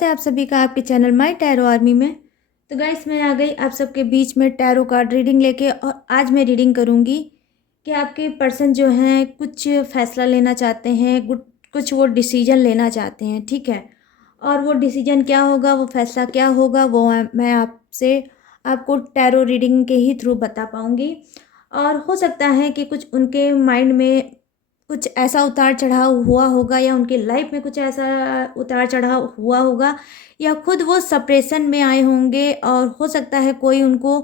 स्वागत है आप सभी का आपके चैनल माय टैरो आर्मी में। तो गाइस मैं आ गई आप सबके बीच में टैरो कार्ड रीडिंग लेके, और आज मैं रीडिंग करूँगी कि आपके पर्सन जो हैं कुछ फ़ैसला लेना चाहते हैं, कुछ वो डिसीजन लेना चाहते हैं, ठीक है। और वो डिसीजन क्या होगा, वो फ़ैसला क्या होगा, वो मैं आपको टैरो रीडिंग के ही थ्रू बता पाऊँगी। और हो सकता है कि कुछ उनके माइंड में कुछ ऐसा उतार चढ़ाव हुआ होगा, या उनकी लाइफ में कुछ ऐसा उतार चढ़ाव हुआ होगा, या खुद वो सप्रेशन में आए होंगे, और हो सकता है कोई उनको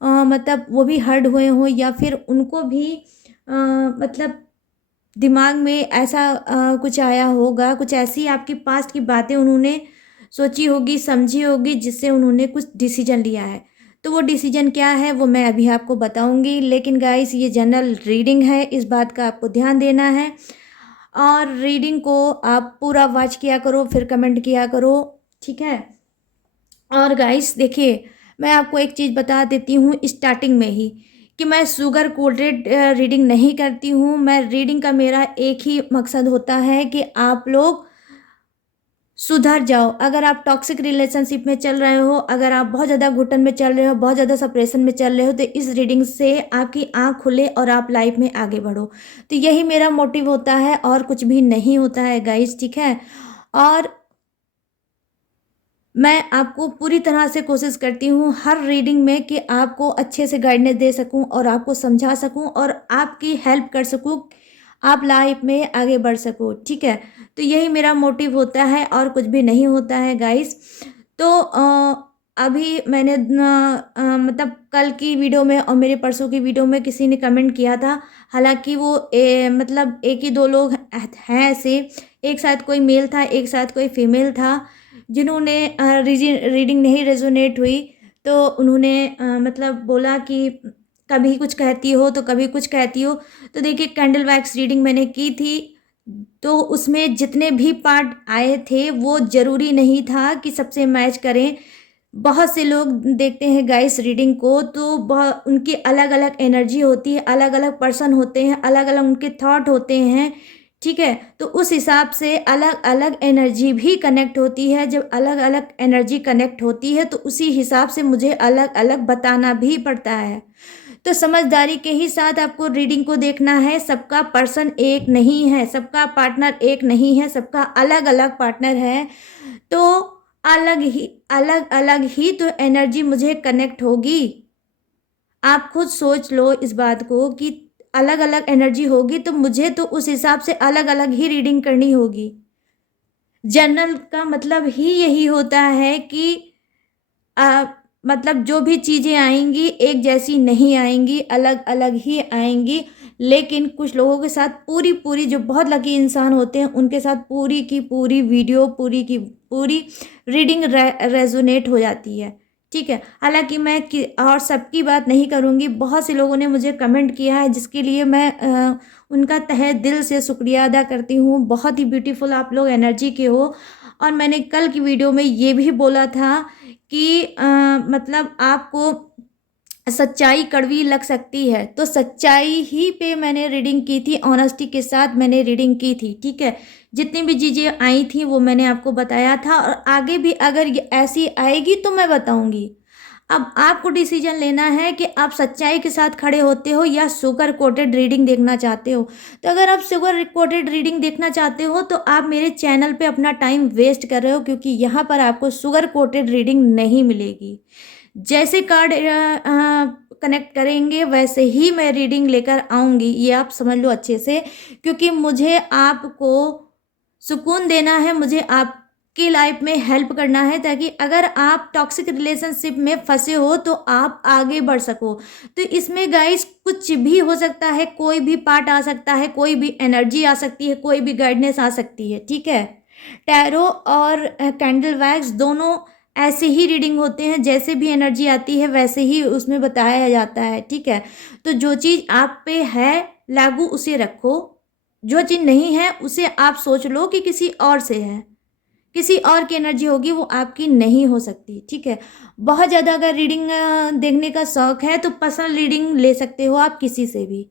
मतलब वो भी हर्ट हुए हों, या फिर उनको भी मतलब दिमाग में ऐसा कुछ आया होगा, कुछ ऐसी आपकी पास्ट की बातें उन्होंने सोची होगी, समझी होगी, जिससे उन्होंने कुछ डिसीजन लिया है। तो वो डिसीजन क्या है वो मैं अभी आपको बताऊंगी, लेकिन गाइस ये जनरल रीडिंग है, इस बात का आपको ध्यान देना है। और रीडिंग को आप पूरा वॉच किया करो, फिर कमेंट किया करो, ठीक है। और गाइस देखिए, मैं आपको एक चीज़ बता देती हूँ स्टार्टिंग में ही, कि मैं शुगर कोटेड रीडिंग नहीं करती हूँ। मैं रीडिंग का मेरा एक ही मकसद होता है कि आप लोग सुधर जाओ। अगर आप टॉक्सिक रिलेशनशिप में चल रहे हो, अगर आप बहुत ज़्यादा घुटन में चल रहे हो, बहुत ज़्यादा सप्रेशन में चल रहे हो, तो इस रीडिंग से आपकी आँख खुले और आप लाइफ में आगे बढ़ो। तो यही मेरा मोटिव होता है, और कुछ भी नहीं होता है गाइस, ठीक है। और मैं आपको पूरी तरह से कोशिश करती हूँ हर रीडिंग में कि आपको अच्छे से गाइडेंस दे सकूँ, और आपको समझा सकूँ, और आपकी हेल्प कर सकूँ, आप लाइफ में आगे बढ़ सको, ठीक है। तो यही मेरा मोटिव होता है, और कुछ भी नहीं होता है गाइस। तो अभी मैंने मतलब कल की वीडियो में और मेरे परसों की वीडियो में किसी ने कमेंट किया था, हालांकि वो मतलब एक ही दो लोग हैं ऐसे, एक साथ कोई मेल था, एक साथ कोई फीमेल था, जिन्होंने रीडिंग नहीं रेजोनेट हुई। तो उन्होंने मतलब बोला कि कभी कुछ कहती हो तो कभी कुछ कहती हो। तो देखिए, कैंडल वैक्स रीडिंग मैंने की थी, तो उसमें जितने भी पार्ट आए थे वो ज़रूरी नहीं था कि सबसे मैच करें। बहुत से लोग देखते हैं गाइस रीडिंग को, तो बहुत उनकी अलग अलग एनर्जी होती है, अलग अलग पर्सन होते हैं, अलग अलग उनके थॉट होते हैं, ठीक है। तो उस हिसाब से अलग अलग एनर्जी भी कनेक्ट होती है। जब अलग अलग एनर्जी कनेक्ट होती है तो उसी हिसाब से मुझे अलग अलग बताना भी पड़ता है। तो समझदारी के ही साथ आपको रीडिंग को देखना है। सबका पर्सन एक नहीं है, सबका पार्टनर एक नहीं है, सबका अलग अलग पार्टनर है। तो अलग अलग ही तो एनर्जी मुझे कनेक्ट होगी। आप खुद सोच लो इस बात को कि अलग अलग एनर्जी होगी, तो मुझे तो उस हिसाब से अलग अलग ही रीडिंग करनी होगी। जनरल का मतलब ही यही होता है कि आ, मतलब जो भी चीज़ें आएंगी एक जैसी नहीं आएंगी, अलग अलग ही आएंगी। लेकिन कुछ लोगों के साथ पूरी पूरी, जो बहुत लकी इंसान होते हैं, उनके साथ पूरी की पूरी वीडियो, पूरी की पूरी रीडिंग रेजोनेट हो जाती है, ठीक है। हालांकि मैं और सबकी बात नहीं करूंगी, बहुत से लोगों ने मुझे कमेंट किया है, जिसके लिए मैं उनका तहे दिल से शुक्रिया अदा करती हूँ। बहुत ही ब्यूटीफुल आप लोग एनर्जी के हो। और मैंने कल की वीडियो में ये भी बोला था कि मतलब आपको सच्चाई कड़वी लग सकती है, तो सच्चाई ही पे मैंने रीडिंग की थी, ऑनेस्टी के साथ मैंने रीडिंग की थी, ठीक है। जितनी भी चीज़ें आई थी वो मैंने आपको बताया था, और आगे भी अगर ये ऐसी आएगी तो मैं बताऊंगी। अब आपको डिसीजन लेना है कि आप सच्चाई के साथ खड़े होते हो या शुगर कोटेड रीडिंग देखना चाहते हो। तो अगर आप शुगर कोटेड रीडिंग देखना चाहते हो तो आप मेरे चैनल पे अपना टाइम वेस्ट कर रहे हो, क्योंकि यहाँ पर आपको शुगर कोटेड रीडिंग नहीं मिलेगी। जैसे कार्ड कनेक्ट करेंगे वैसे ही मैं रीडिंग लेकर आऊँगी, ये आप समझ लो अच्छे से। क्योंकि मुझे आपको सुकून देना है, मुझे आपकी लाइफ में हेल्प करना है, ताकि अगर आप टॉक्सिक रिलेशनशिप में फंसे हो तो आप आगे बढ़ सको। तो इसमें गाइस कुछ भी हो सकता है, कोई भी पार्ट आ सकता है, कोई भी एनर्जी आ सकती है, कोई भी गाइडनेस आ सकती है, ठीक है। टैरो और कैंडल वैक्स दोनों ऐसे ही रीडिंग होते हैं, जैसे भी एनर्जी आती है वैसे ही उसमें बताया जाता है, ठीक है। तो जो चीज़ आप पे है लागू उसे रखो, जो चीज़ नहीं है उसे आप सोच लो कि किसी और से है, किसी और की एनर्जी होगी, वो आपकी नहीं हो सकती, ठीक है। बहुत ज़्यादा अगर रीडिंग देखने का शौक है तो पर्सनल रीडिंग ले सकते हो आप किसी से भी,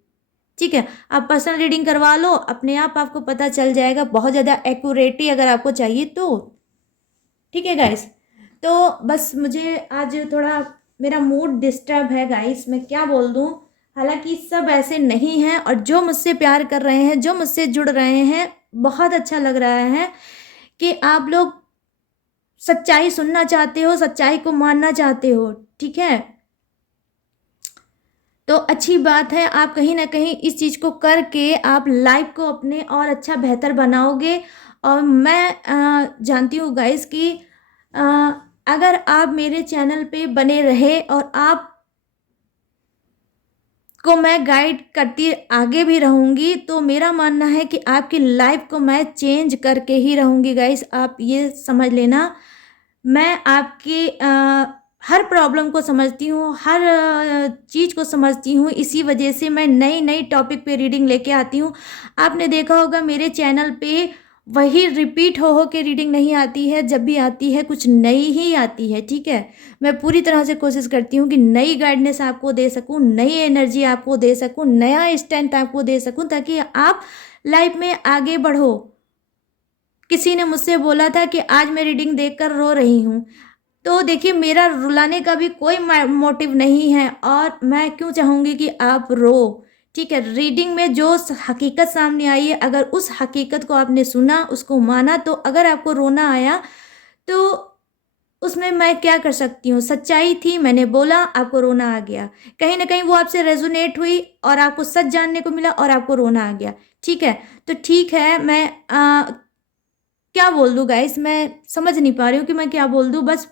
ठीक है। आप पर्सनल रीडिंग करवा लो, अपने आप आपको पता चल जाएगा, बहुत ज़्यादा एक्यूरेटी अगर आपको चाहिए तो, ठीक है गाइस। तो बस मुझे आज थोड़ा मेरा मूड डिस्टर्ब है गाइस, मैं क्या बोल दूँ। हालांकि सब ऐसे नहीं हैं, और जो मुझसे प्यार कर रहे हैं, जो मुझसे जुड़ रहे हैं, बहुत अच्छा लग रहा है कि आप लोग सच्चाई सुनना चाहते हो, सच्चाई को मानना चाहते हो। ठीक है, तो अच्छी बात है, आप कहीं ना कहीं इस चीज़ को करके आप लाइफ को अपने और अच्छा बेहतर बनाओगे। और मैं जानती हूँ गाइस कि अ, अगर आप मेरे चैनल पे बने रहे और आप को मैं गाइड करती आगे भी रहूँगी, तो मेरा मानना है कि आपकी लाइफ को मैं चेंज करके ही रहूँगी गाइस, आप ये समझ लेना। मैं आपकी हर प्रॉब्लम को समझती हूँ, हर चीज़ को समझती हूँ, इसी वजह से मैं नई नई टॉपिक पे रीडिंग लेके आती हूँ। आपने देखा होगा मेरे चैनल पे वही रिपीट हो के रीडिंग नहीं आती है, जब भी आती है कुछ नई ही आती है। ठीक है, मैं पूरी तरह से कोशिश करती हूँ कि नई गाइडेंस आपको दे सकूँ, नई एनर्जी आपको दे सकूँ, नया स्ट्रेंथ आपको दे सकूँ, ताकि आप लाइफ में आगे बढ़ो। किसी ने मुझसे बोला था कि आज मैं रीडिंग देखकर रो रही हूँ, तो देखिए मेरा रुलाने का भी कोई मोटिव नहीं है, और मैं क्यों चाहूँगी कि आप रो। ठीक है, रीडिंग में जो हकीकत सामने आई है, अगर उस हकीकत को आपने सुना, उसको माना, तो अगर आपको रोना आया तो उसमें मैं क्या कर सकती हूँ। सच्चाई थी, मैंने बोला, आपको रोना आ गया। कहीं ना कहीं वो आपसे रेजोनेट हुई और आपको सच जानने को मिला और आपको रोना आ गया। ठीक है, तो ठीक है, मैं क्या बोल दूँ गाइस, मैं समझ नहीं पा रही हूँ कि मैं क्या बोल दूँ। बस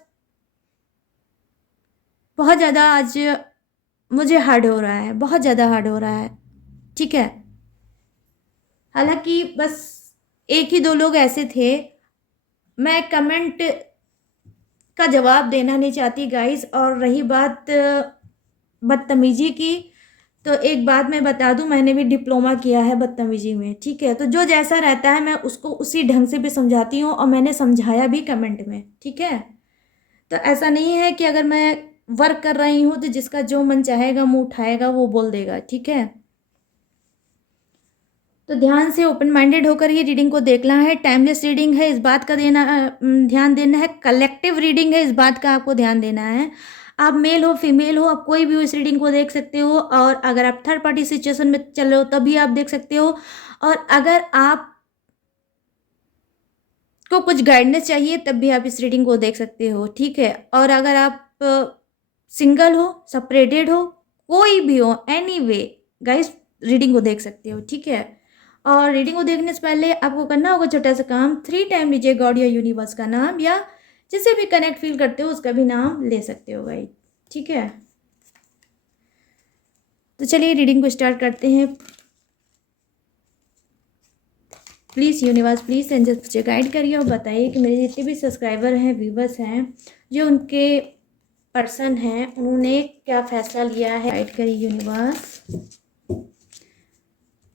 बहुत ज़्यादा आज मुझे हार्ड हो रहा है, बहुत ज़्यादा हार्ड हो रहा है। ठीक है, हालांकि बस एक ही दो लोग ऐसे थे, मैं कमेंट का जवाब देना नहीं चाहती गाइस। और रही बात बदतमीजी की, तो एक बात मैं बता दूं, मैंने भी डिप्लोमा किया है बदतमीजी में। ठीक है, तो जो जैसा रहता है मैं उसको उसी ढंग से भी समझाती हूँ, और मैंने समझाया भी कमेंट में। ठीक है, तो ऐसा नहीं है कि अगर मैं वर्क कर रही हूँ तो जिसका जो मन चाहेगा मुंह उठाएगा वो बोल देगा। ठीक है, तो ध्यान से ओपन माइंडेड होकर ही रीडिंग को देखना है। टाइमलेस रीडिंग है, इस बात का ध्यान देना है। कलेक्टिव रीडिंग है, इस बात का आपको ध्यान देना है। आप मेल हो फीमेल हो, आप कोई भी हो इस रीडिंग को देख सकते हो, और अगर आप थर्ड पार्टी सिचुएशन में चल रहे हो तभी आप देख सकते हो। और अगर आप को कुछ गाइडेंस चाहिए तब भी आप इस रीडिंग को देख सकते हो। ठीक है, और अगर आप सिंगल हो, सेपरेटेड हो, कोई भी हो, एनी वे गाइस, रीडिंग को देख सकते हो। ठीक है, और रीडिंग को देखने से पहले आपको करना होगा छोटा सा काम, 3 टाइम लीजिए गॉड या यूनिवर्स का नाम, या जिसे भी कनेक्ट फील करते हो उसका भी नाम ले सकते हो गाइस। ठीक है, तो चलिए रीडिंग को स्टार्ट करते हैं। प्लीज़ यूनिवर्स, प्लीज़ एंजल्स मुझे गाइड करिए और बताइए कि मेरे जितने भी सब्सक्राइबर हैं, व्यूवर्स हैं, जो उनके पर्सन हैं, उन्होंने क्या फ़ैसला लिया है। गाइड करिए यूनिवर्स,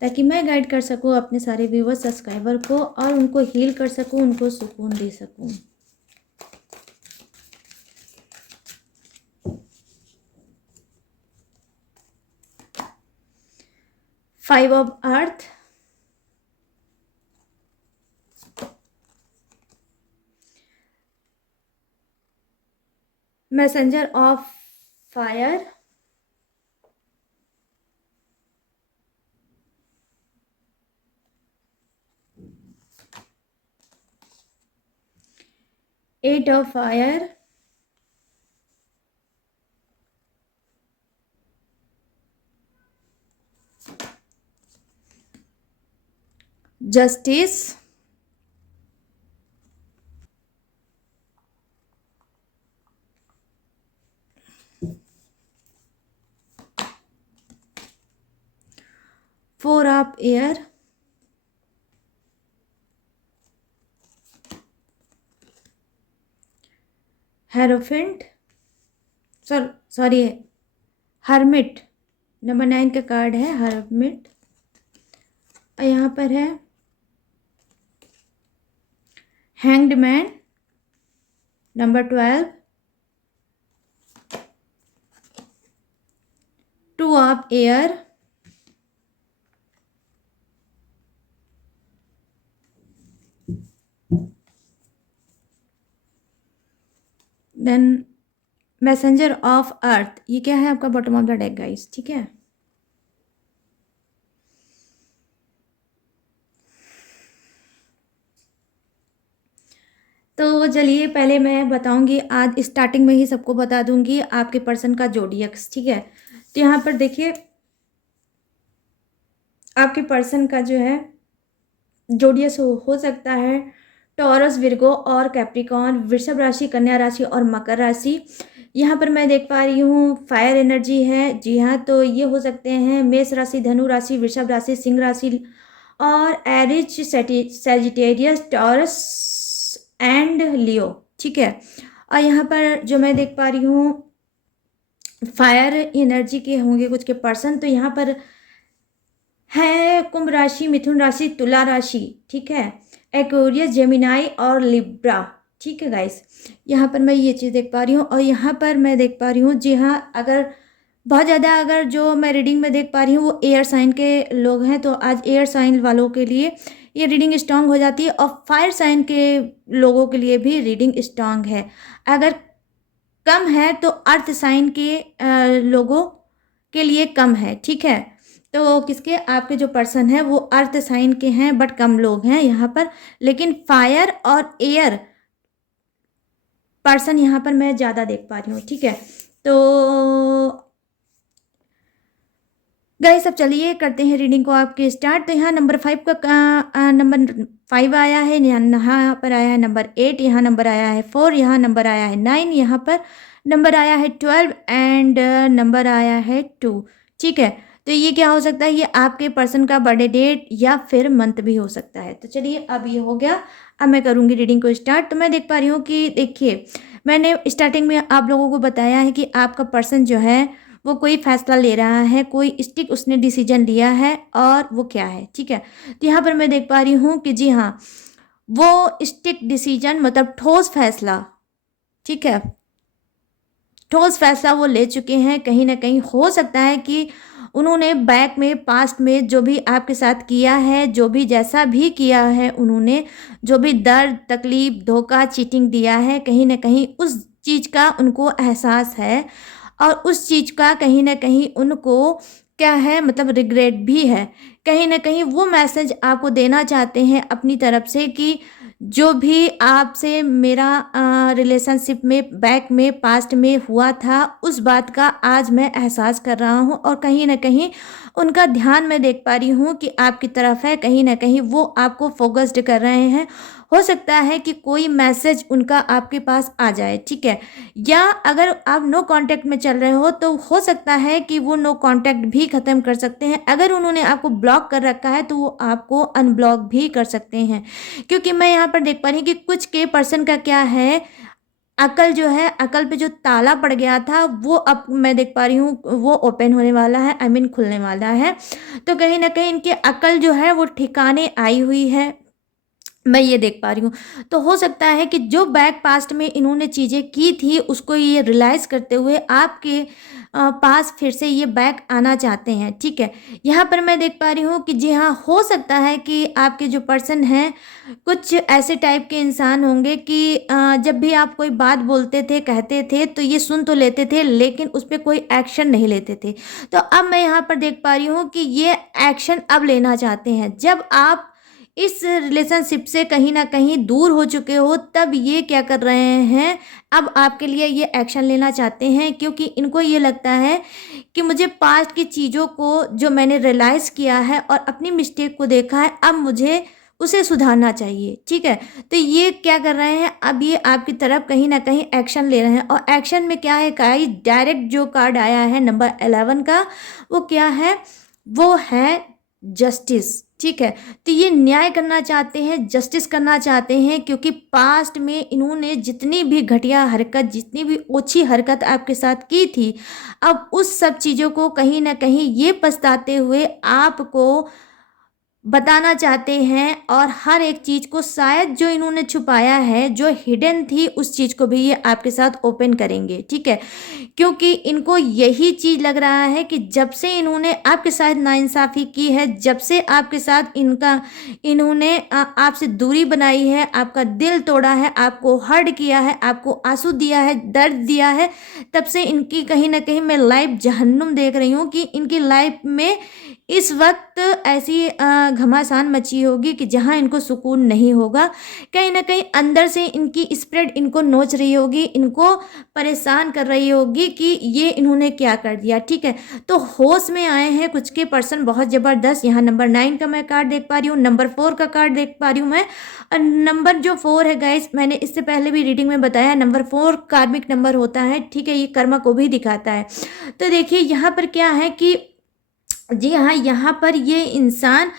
ताकि मैं गाइड कर सकूँ अपने सारे व्यूवर्स सब्सक्राइबर को, और उनको हील कर सकूँ, उनको सुकून दे सकूँ। Five of earth, messenger of fire, eight of fire, justice, four of air, hierophant, sorry hermit, number 9 का कार्ड है हर्मिट। और यहाँ पर है hanged man, number 12, two of air, then messenger of earth, ये क्या है आपका bottom of the deck guys, ठीक है। तो चलिए पहले मैं बताऊंगी, आज स्टार्टिंग में ही सबको बता दूंगी आपके पर्सन का जोडियक्स, ठीक है। तो यहाँ पर देखिए आपके पर्सन का जो है जोडियस हो सकता है टॉरस, विर्गो और कैप्रिकॉर्न, वृषभ राशि, कन्या राशि और मकर राशि। यहाँ पर मैं देख पा रही हूँ फायर एनर्जी है, जी हाँ। तो ये हो सकते हैं मेष राशि, धनु राशि, वृषभ राशि, सिंह राशि और एरिज, सैजिटेरियस, टॉरस एंड लियो, ठीक है। और यहाँ पर जो मैं देख पा रही हूँ फायर एनर्जी के होंगे कुछ के पर्सन। तो यहाँ पर है कुंभ राशि, मिथुन राशि, तुला राशि, ठीक है, एक्वेरियस, जेमिनाई और लिब्रा, ठीक है गाइस। यहाँ पर मैं ये चीज़ देख पा रही हूँ। और यहाँ पर मैं देख पा रही हूँ, जी हाँ, अगर बहुत ज़्यादा अगर जो मैं रीडिंग में देख पा रही हूँ वो एयर साइन के लोग हैं, तो आज एयर साइन वालों के लिए ये रीडिंग स्ट्रांग हो जाती है। और फायर साइन के लोगों के लिए भी रीडिंग स्ट्रांग है। अगर कम है तो अर्थ साइन के लोगों के लिए कम है, ठीक है। तो किसके, आपके जो पर्सन है वो अर्थ साइन के हैं, बट कम लोग हैं यहाँ पर। लेकिन फायर और एयर पर्सन यहाँ पर मैं ज़्यादा देख पा रही हूँ, ठीक है। तो गाइस अब चलिए करते हैं रीडिंग को आपके स्टार्ट। तो यहाँ नंबर 5 का नंबर 5 आया है, यहाँ पर आया है नंबर 8, यहाँ नंबर आया है 4, यहाँ नंबर आया है 9, यहाँ पर नंबर आया है 12 एंड नंबर आया है 2, ठीक है। तो ये क्या हो सकता है, ये आपके पर्सन का बर्थडे डेट या फिर मंथ भी हो सकता है। तो चलिए अब ये हो गया, अब मैं करूँगी रीडिंग को स्टार्ट। तो मैं देख पा रही हूँ कि देखिए मैंने स्टार्टिंग में आप लोगों को बताया है कि आपका पर्सन जो है वो कोई फैसला ले रहा है, कोई स्टिक उसने डिसीजन लिया है, और वो क्या है, ठीक है। तो यहाँ पर मैं देख पा रही हूँ कि जी हाँ, वो स्टिक डिसीजन मतलब ठोस फैसला, ठीक है, ठोस फैसला वो ले चुके हैं। कहीं ना कहीं हो सकता है कि उन्होंने बैक में पास्ट में जो भी आपके साथ किया है, जो भी जैसा भी किया है, उन्होंने जो भी दर्द, तकलीफ, धोखा, चीटिंग दिया है, कहीं ना कहीं उस चीज़ का उनको एहसास है। और उस चीज़ का कहीं ना कहीं उनको क्या है, मतलब रिग्रेट भी है। कहीं ना कहीं वो मैसेज आपको देना चाहते हैं अपनी तरफ से कि जो भी आपसे मेरा रिलेशनशिप में बैक में पास्ट में हुआ था, उस बात का आज मैं एहसास कर रहा हूँ। और कहीं ना कहीं उनका ध्यान मैं देख पा रही हूँ कि आपकी तरफ है, कहीं ना कहीं वो आपको फोकस्ड कर रहे हैं। हो सकता है कि कोई मैसेज उनका आपके पास आ जाए, ठीक है। या अगर आप नो कांटेक्ट में चल रहे हो तो हो सकता है कि वो नो कांटेक्ट भी ख़त्म कर सकते हैं। अगर उन्होंने आपको ब्लॉक कर रखा है तो वो आपको अनब्लॉक भी कर सकते हैं। क्योंकि मैं यहाँ पर देख पा रही हूँ कि कुछ के पर्सन का क्या है, अकल जो है, अकल पे जो ताला पड़ गया था वो अब मैं देख पा रही हूँ वो ओपन होने वाला है, आई मीन खुलने वाला है। तो कहीं ना कहीं इनके अकल जो है वो ठिकाने आई हुई है, मैं ये देख पा रही हूँ। तो हो सकता है कि जो बैक पास्ट में इन्होंने चीज़ें की थी उसको ये रियलाइज़ करते हुए आपके पास फिर से ये बैक आना चाहते हैं, ठीक है। यहाँ पर मैं देख पा रही हूँ कि जी हाँ, हो सकता है कि आपके जो पर्सन हैं कुछ ऐसे टाइप के इंसान होंगे कि जब भी आप कोई बात बोलते थे, कहते थे, तो ये सुन तो लेते थे लेकिन उस पर कोई एक्शन नहीं लेते थे। तो अब मैं यहाँ पर देख पा रही हूँ कि ये एक्शन अब लेना चाहते हैं। जब आप इस रिलेशनशिप से कहीं ना कहीं दूर हो चुके हो तब ये क्या कर रहे हैं, अब आपके लिए ये एक्शन लेना चाहते हैं। क्योंकि इनको ये लगता है कि मुझे पास्ट की चीज़ों को जो मैंने रियलाइज़ किया है और अपनी मिस्टेक को देखा है, अब मुझे उसे सुधारना चाहिए, ठीक है। तो ये क्या कर रहे हैं, अब ये आपकी तरफ कहीं ना कहीं एक्शन ले रहे हैं। और एक्शन में क्या है गाइस, डायरेक्ट जो कार्ड आया है नंबर 11 का, वो क्या है, वो है जस्टिस, ठीक है। तो ये न्याय करना चाहते हैं, जस्टिस करना चाहते हैं। क्योंकि पास्ट में इन्होंने जितनी भी घटिया हरकत, जितनी भी ओछी हरकत आपके साथ की थी, अब उस सब चीज़ों को कहीं ना कहीं ये पछताते हुए आपको बताना चाहते हैं और हर एक चीज़ को शायद जो इन्होंने छुपाया है, जो हिडन थी, उस चीज़ को भी ये आपके साथ ओपन करेंगे, ठीक है? क्योंकि इनको यही चीज़ लग रहा है कि जब से इन्होंने आपके साथ नाइंसाफ़ी की है, जब से आपके साथ इन्होंने आपसे दूरी बनाई है, आपका दिल तोड़ा है, आपको हर्ट किया है, आपको आँसू दिया है, दर्द दिया है, तब से इनकी कहीं न कहीं मैं लाइफ़ जहन्नुम देख रही हूँ कि इनकी लाइफ़ में इस वक़्त ऐसी घमासान मची होगी कि जहाँ इनको सुकून नहीं होगा। कहीं न कहीं अंदर से इनकी स्पिरिट इनको नोच रही होगी, इनको परेशान कर रही होगी कि ये इन्होंने क्या कर दिया, ठीक है? तो होश में आए हैं कुछ के पर्सन बहुत ज़बरदस्त। यहाँ नंबर 9 का मैं कार्ड देख पा रही हूँ, नंबर 4 का कार्ड देख पा रही हूँ मैं। और नंबर जो 4 है गाइज़, मैंने इससे पहले भी रीडिंग में बताया है, नंबर 4 कार्मिक नंबर होता है, ठीक है? ये कर्मा को भी दिखाता है। तो देखिए यहाँ पर क्या है कि जी हाँ, यहाँ पर ये इंसान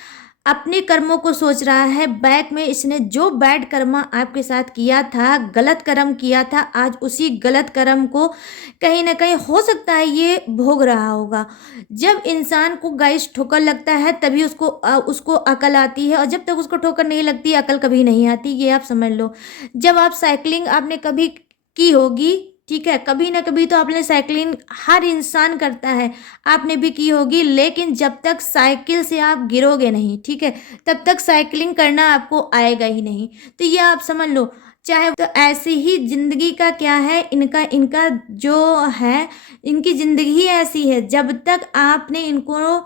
अपने कर्मों को सोच रहा है। बैक में इसने जो बैड कर्मा आपके साथ किया था, गलत कर्म किया था, आज उसी गलत कर्म को कहीं न कहीं हो सकता है ये भोग रहा होगा। जब इंसान को गाइस ठोकर लगता है तभी उसको अकल आती है, और जब तक उसको ठोकर नहीं लगती अकल कभी नहीं आती, ये आप समझ लो। जब आप साइक्लिंग आपने कभी की होगी, ठीक है? कभी ना कभी तो आपने साइक्लिंग हर इंसान करता है, आपने भी की होगी, लेकिन जब तक साइकिल से आप गिरोगे नहीं, ठीक है? तब तक साइक्लिंग करना आपको आएगा ही नहीं। तो ये आप समझ लो, चाहे तो ऐसे ही ज़िंदगी का क्या है, इनका इनका जो है, इनकी ज़िंदगी ऐसी है, जब तक आपने इनको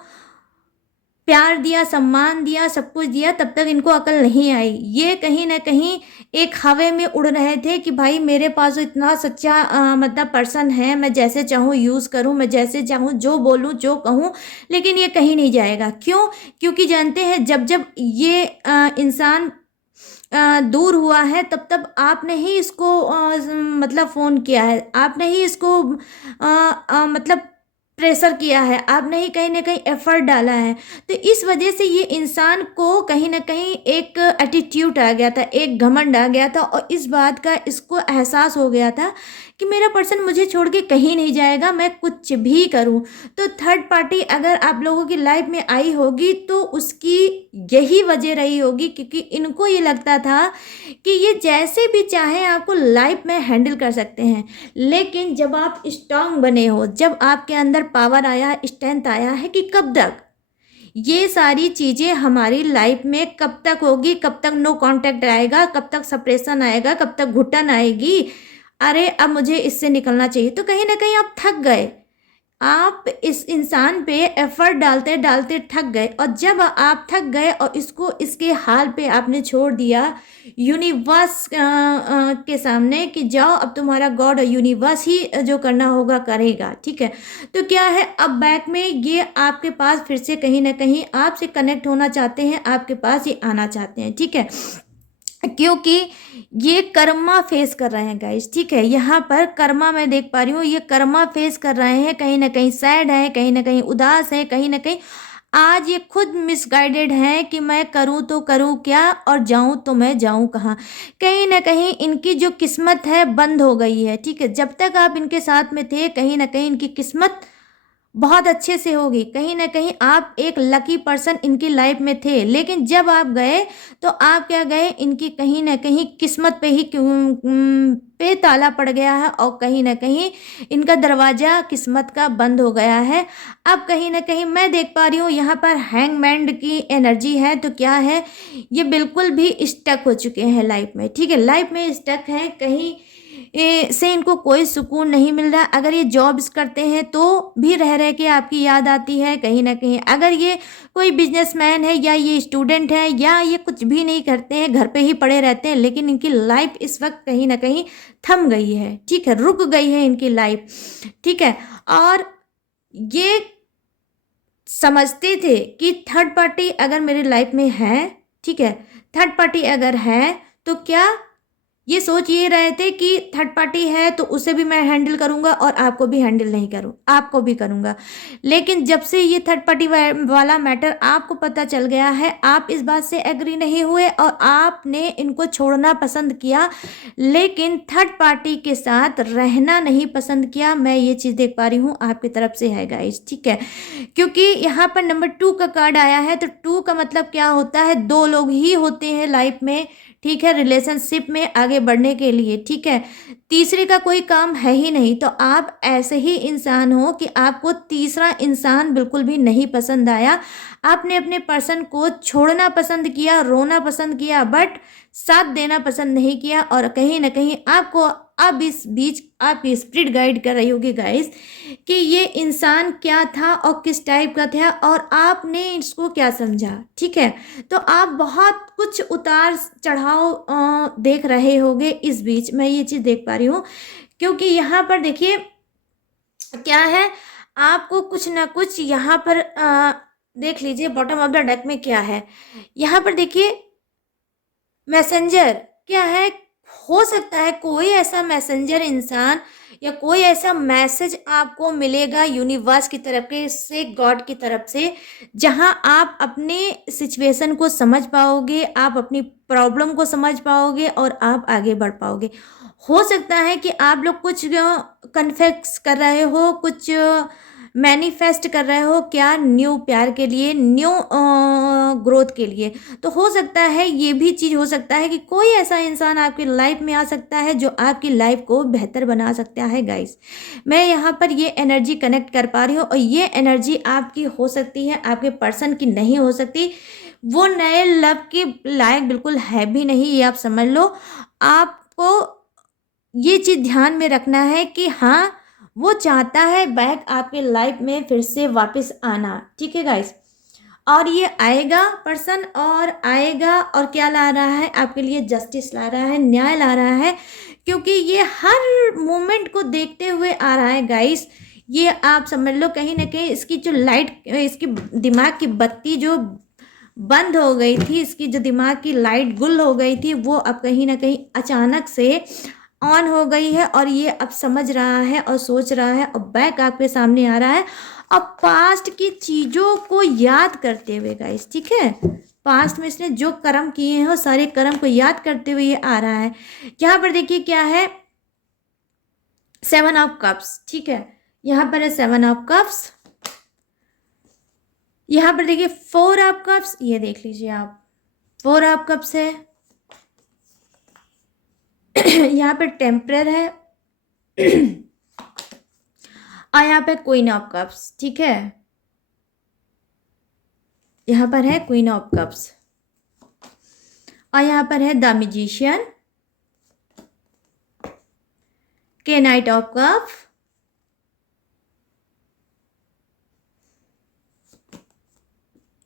प्यार दिया, सम्मान दिया, सब कुछ दिया, तब तक इनको अकल नहीं आई। ये कहीं न कहीं एक हवा में उड़ रहे थे कि भाई मेरे पास तो इतना सच्चा मतलब पर्सन है, मैं जैसे चाहूँ यूज़ करूँ, मैं जैसे चाहूँ जो बोलूँ, जो कहूँ, लेकिन ये कहीं नहीं जाएगा। क्यों? क्योंकि जानते हैं जब-जब ये इंसान दूर हुआ है, तब-तब आपने ही इसको मतलब फ़ोन किया है, आपने ही इसको मतलब प्रेशर किया है, आपने ही कहीं न कहीं एफ़र्ट डाला है। तो इस वजह से ये इंसान को कहीं न कहीं एक एटीट्यूड आ गया था, एक घमंड आ गया था, और इस बात का इसको एहसास हो गया था कि मेरा पर्सन मुझे छोड़ के कहीं नहीं जाएगा, मैं कुछ भी करूँ। तो थर्ड पार्टी अगर आप लोगों की लाइफ़ में आई होगी तो उसकी यही वजह रही होगी, क्योंकि इनको ये लगता था कि ये जैसे भी चाहें आपको लाइफ़ में हैंडल कर सकते हैं। लेकिन जब आप स्ट्रॉन्ग बने हो, जब आपके अंदर पावर आया, स्ट्रेंथ आया है कि कब तक ये सारी चीज़ें हमारी लाइफ में कब तक होगी, कब तक नो कांटेक्ट आएगा, कब तक सेपरेशन आएगा, कब तक घुटन आएगी, अरे अब मुझे इससे निकलना चाहिए। तो कहीं न कहीं आप थक गए। आप इस इंसान पे एफर्ट डालते डालते थक गए, और जब आप थक गए और इसको इसके हाल पे आपने छोड़ दिया यूनिवर्स के सामने कि जाओ अब तुम्हारा गॉड और यूनिवर्स ही जो करना होगा करेगा, ठीक है? तो क्या है, अब बैक में ये आपके पास फिर से कहीं ना कहीं आपसे कनेक्ट होना चाहते हैं, आपके पास ये आना चाहते हैं, ठीक है? क्योंकि ये कर्मा फेस कर रहे हैं गाइस, ठीक है? यहाँ पर कर्मा मैं देख पा रही हूँ, ये कर्मा फेस कर रहे हैं, कहीं ना कहीं सैड है, कहीं ना कहीं उदास है, कहीं ना कहीं आज ये खुद मिसगाइडेड है कि मैं करूँ तो करूँ क्या और जाऊँ तो मैं जाऊँ कहाँ। कहीं ना कहीं इनकी जो किस्मत है बंद हो गई है, ठीक है? जब तक आप इनके साथ में थे कहीं ना कहीं इनकी किस्मत बहुत अच्छे से होगी, कहीं न कहीं आप एक लकी पर्सन इनकी लाइफ में थे, लेकिन जब आप गए तो आप क्या गए, इनकी कहीं न कहीं किस्मत पे ही पे ताला पड़ गया है, और कहीं न कहीं इनका दरवाज़ा किस्मत का बंद हो गया है। अब कहीं न कहीं मैं देख पा रही हूँ यहाँ पर हैंगमैन की एनर्जी है, तो क्या है, ये बिल्कुल भी स्टक हो चुके हैं लाइफ में, ठीक है? लाइफ में स्टक हैं, कहीं से इनको कोई सुकून नहीं मिल रहा। अगर ये जॉब्स करते हैं तो भी रह रह के आपकी याद आती है कहीं न कहीं। अगर ये कोई बिज़नेसमैन है या ये स्टूडेंट है या ये कुछ भी नहीं करते हैं, घर पे ही पड़े रहते हैं, लेकिन इनकी लाइफ़ इस वक़्त कहीं न कहीं थम गई है, ठीक है? रुक गई है इनकी लाइफ़, ठीक है? और ये समझते थे कि थर्ड पार्टी अगर मेरी लाइफ़ में है, ठीक है? थर्ड पार्टी अगर है तो क्या ये सोच ये रहे थे कि थर्ड पार्टी है तो उसे भी मैं हैंडल करूंगा और आपको भी हैंडल नहीं करूँ, आपको भी करूंगा। लेकिन जब से ये थर्ड पार्टी वाला मैटर आपको पता चल गया है, आप इस बात से एग्री नहीं हुए और आपने इनको छोड़ना पसंद किया, लेकिन थर्ड पार्टी के साथ रहना नहीं पसंद किया। मैं ये चीज़ देख पा रही हूँ आपकी तरफ से है गाइस, ठीक है। क्योंकि यहाँ पर नंबर 2 का कार्ड आया है, तो 2 का मतलब क्या होता है, दो लोग ही होते हैं लाइफ में, ठीक है, रिलेशनशिप में आगे बढ़ने के लिए, ठीक है। तीसरे का कोई काम है ही नहीं। तो आप ऐसे ही इंसान हो कि आपको तीसरा इंसान बिल्कुल भी नहीं पसंद आया। आपने अपने पर्सन को छोड़ना पसंद किया, रोना पसंद किया, बट साथ देना पसंद नहीं किया। और कहीं ना कहीं आपको अब इस बीच आपकी स्पिरिट गाइड कर रही होगी गाइस कि ये इंसान क्या था और किस टाइप का था और आपने इसको क्या समझा, ठीक है। तो आप बहुत कुछ उतार चढ़ाव देख रहे होगे इस बीच, मैं ये चीज़ देख पा रही हूँ। क्योंकि यहाँ पर देखिए क्या है, आपको कुछ ना कुछ यहाँ पर देख लीजिए बॉटम ऑफ द डेक में क्या है। यहाँ पर देखिए मैसेंजर क्या है, हो सकता है कोई ऐसा मैसेंजर इंसान या कोई ऐसा मैसेज आपको मिलेगा यूनिवर्स की तरफ के से, गॉड की तरफ से, जहां आप अपने सिचुएशन को समझ पाओगे, आप अपनी प्रॉब्लम को समझ पाओगे और आप आगे बढ़ पाओगे। हो सकता है कि आप लोग कुछ कन्फेक्स कर रहे हो, कुछ मैनिफेस्ट कर रहे हो, क्या, न्यू प्यार के लिए, न्यू ग्रोथ के लिए। तो हो सकता है ये भी चीज़ हो सकता है कि कोई ऐसा इंसान आपकी लाइफ में आ सकता है जो आपकी लाइफ को बेहतर बना सकता है गाइस। मैं यहाँ पर ये एनर्जी कनेक्ट कर पा रही हूँ और ये एनर्जी आपकी हो सकती है, आपके पर्सन की नहीं हो सकती। वो नए लव के लायक बिल्कुल है भी नहीं, ये आप समझ लो। आपको ये चीज़ ध्यान में रखना है कि हाँ, वो चाहता है बैक आपके लाइफ में फिर से वापस आना, ठीक है गाइस। और ये आएगा पर्सन, और आएगा और क्या ला रहा है आपके लिए, जस्टिस ला रहा है, न्याय ला रहा है। क्योंकि ये हर मोमेंट को देखते हुए आ रहा है गाइस। ये आप समझ लो कहीं ना कहीं इसकी जो लाइट, इसकी दिमाग की बत्ती जो बंद हो गई थी, इसकी जो दिमाग की लाइट गुल हो गई थी, वो अब कहीं ना कहीं अचानक से ऑन हो गई है और ये अब समझ रहा है और सोच रहा है और बैक आपके सामने आ रहा है। अब पास्ट की चीज़ों को याद करते हुए गाइस, ठीक है, पास्ट में इसने जो कर्म किए हैं वो सारे कर्म को याद करते हुए ये आ रहा है। यहाँ पर देखिए क्या है, 7 ऑफ कप्स, ठीक है, यहाँ पर है 7 ऑफ कप्स। यहाँ पर देखिए 4 ऑफ कप्स, ये देख लीजिए आप, 4 ऑफ कप्स है। यहाँ पे टेम्परर है और यहाँ पे क्वीन ऑफ कप्स, ठीक है, यहाँ पर है क्वीन ऑफ कप्स और यहाँ पर है द मैजिशियन के, नाइट ऑफ कप,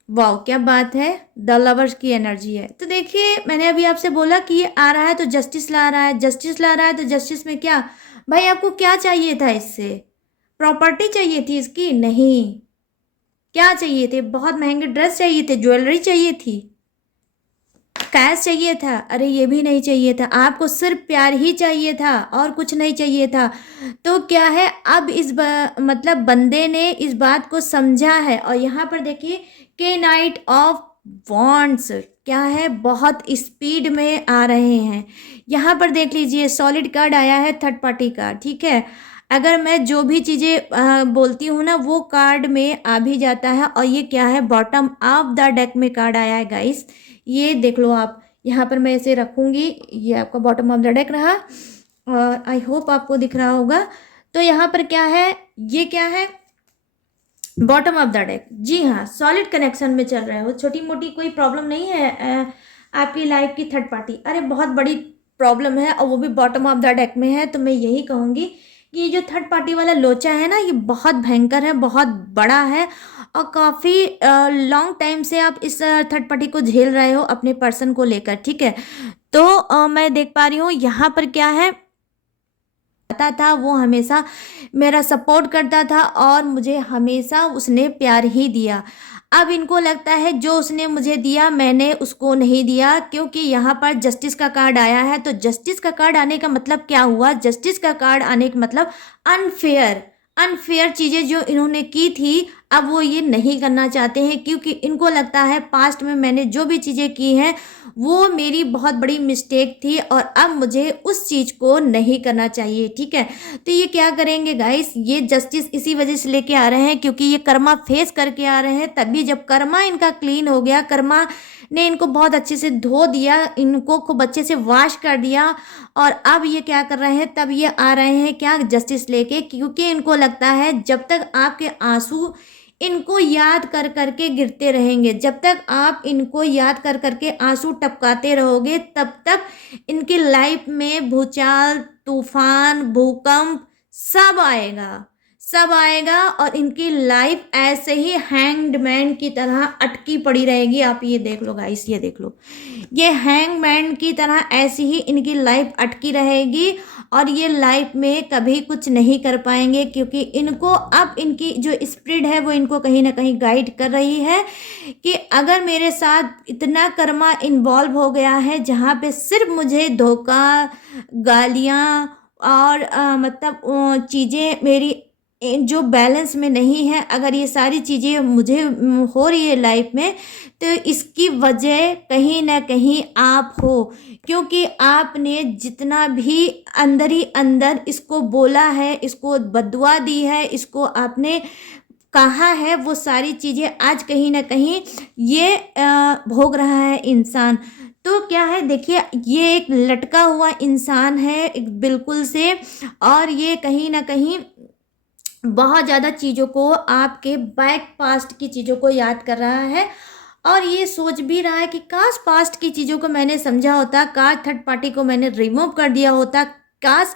वाह क्या बात है, द लवर्स की एनर्जी है। तो देखिए मैंने अभी आपसे बोला कि ये आ रहा है तो जस्टिस ला रहा है, जस्टिस ला रहा है तो जस्टिस में क्या, भाई आपको क्या चाहिए था इससे, प्रॉपर्टी चाहिए थी इसकी, नहीं, क्या चाहिए थे, बहुत महंगे ड्रेस चाहिए थे, ज्वेलरी चाहिए थी, कैश चाहिए था, अरे ये भी नहीं चाहिए था, आपको सिर्फ प्यार ही चाहिए था और कुछ नहीं चाहिए था। तो क्या है, अब मतलब बंदे ने इस बात को समझा है। और यहाँ पर देखिए के नाइट ऑफ वॉन्ड्स क्या है, बहुत स्पीड में आ रहे हैं। यहाँ पर देख लीजिए सॉलिड कार्ड आया है, थर्ड पार्टी कार्ड, ठीक है। अगर मैं जो भी चीज़ें बोलती हूँ ना वो कार्ड में आ भी जाता है। और ये क्या है, बॉटम ऑफ द डेक में कार्ड आया है गाइस, ये देख लो आप। यहाँ पर मैं इसे रखूँगी, ये आपका बॉटम ऑफ द डेक रहा और आई होप आपको दिख रहा होगा। तो यहाँ पर क्या है, ये क्या है, बॉटम ऑफ द डेक, जी हाँ, सॉलिड कनेक्शन में चल रहे हो, छोटी मोटी कोई प्रॉब्लम नहीं है आपकी लाइफ की थर्ड पार्टी, अरे बहुत बड़ी प्रॉब्लम है और वो भी बॉटम ऑफ द डेक में है। तो मैं यही कहूँगी कि ये जो थर्ड पार्टी वाला लोचा है ना, ये बहुत भयंकर है, बहुत बड़ा है और काफ़ी लॉन्ग टाइम से आप इस थर्ड पार्टी को झेल रहे हो अपने पर्सन को लेकर, ठीक है। तो मैं देख पा रही हूँ यहाँ पर क्या है, आता था वो हमेशा मेरा सपोर्ट करता था और मुझे हमेशा उसने प्यार ही दिया। अब इनको लगता है जो उसने मुझे दिया मैंने उसको नहीं दिया, क्योंकि यहाँ पर जस्टिस का कार्ड आया है। तो जस्टिस का कार्ड आने का मतलब क्या हुआ? जस्टिस का कार्ड आने का मतलब अनफेयर, अनफेयर चीज़ें जो इन्होंने की थी अब वो ये नहीं करना चाहते हैं, क्योंकि इनको लगता है पास्ट में मैंने जो भी चीज़ें की हैं वो मेरी बहुत बड़ी मिस्टेक थी और अब मुझे उस चीज़ को नहीं करना चाहिए। ठीक है, तो ये क्या करेंगे गाइस, ये जस्टिस इसी वजह से लेके आ रहे हैं क्योंकि ये कर्मा फेस करके आ रहे हैं। तभी जब कर्मा इनका क्लीन हो गया, कर्मा ने इनको बहुत अच्छे से धो दिया, इनको खूब अच्छे से वॉश कर दिया और अब ये क्या कर रहे हैं, तब ये आ रहे हैं क्या, जस्टिस लेके, क्योंकि इनको लगता है जब तक आपके आंसू इनको याद कर करके गिरते रहेंगे, जब तक आप इनको याद कर करके आंसू टपकाते रहोगे तब तक इनकी लाइफ में भूचाल, तूफान, भूकंप सब आएगा, सब आएगा और इनकी लाइफ ऐसे ही हैंगमैन की तरह अटकी पड़ी रहेगी। आप ये देख लो गाइस, ये देख लो, ये हैंगमैन की तरह ऐसी ही इनकी लाइफ अटकी रहेगी और ये लाइफ में कभी कुछ नहीं कर पाएंगे, क्योंकि इनको अब इनकी जो स्पिरिट है वो इनको कहीं ना कहीं गाइड कर रही है कि अगर मेरे साथ इतना कर्मा इन्वॉल्व हो गया है जहाँ पे सिर्फ मुझे धोखा, गालियाँ और मतलब चीज़ें मेरी जो बैलेंस में नहीं है, अगर ये सारी चीज़ें मुझे हो रही है लाइफ में, तो इसकी वजह कहीं ना कहीं आप हो, क्योंकि आपने जितना भी अंदर ही अंदर इसको बोला है, इसको बद्दुआ दी है, इसको आपने कहा है, वो सारी चीज़ें आज कहीं ना कहीं ये भोग रहा है इंसान। तो क्या है, देखिए ये एक लटका हुआ इंसान है एक बिल्कुल से, और ये कहीं ना कहीं बहुत ज़्यादा चीज़ों को, आपके बैक पास्ट की चीज़ों को याद कर रहा है और ये सोच भी रहा है कि काश पास्ट की चीज़ों को मैंने समझा होता, काश थर्ड पार्टी को मैंने रिमूव कर दिया होता, काश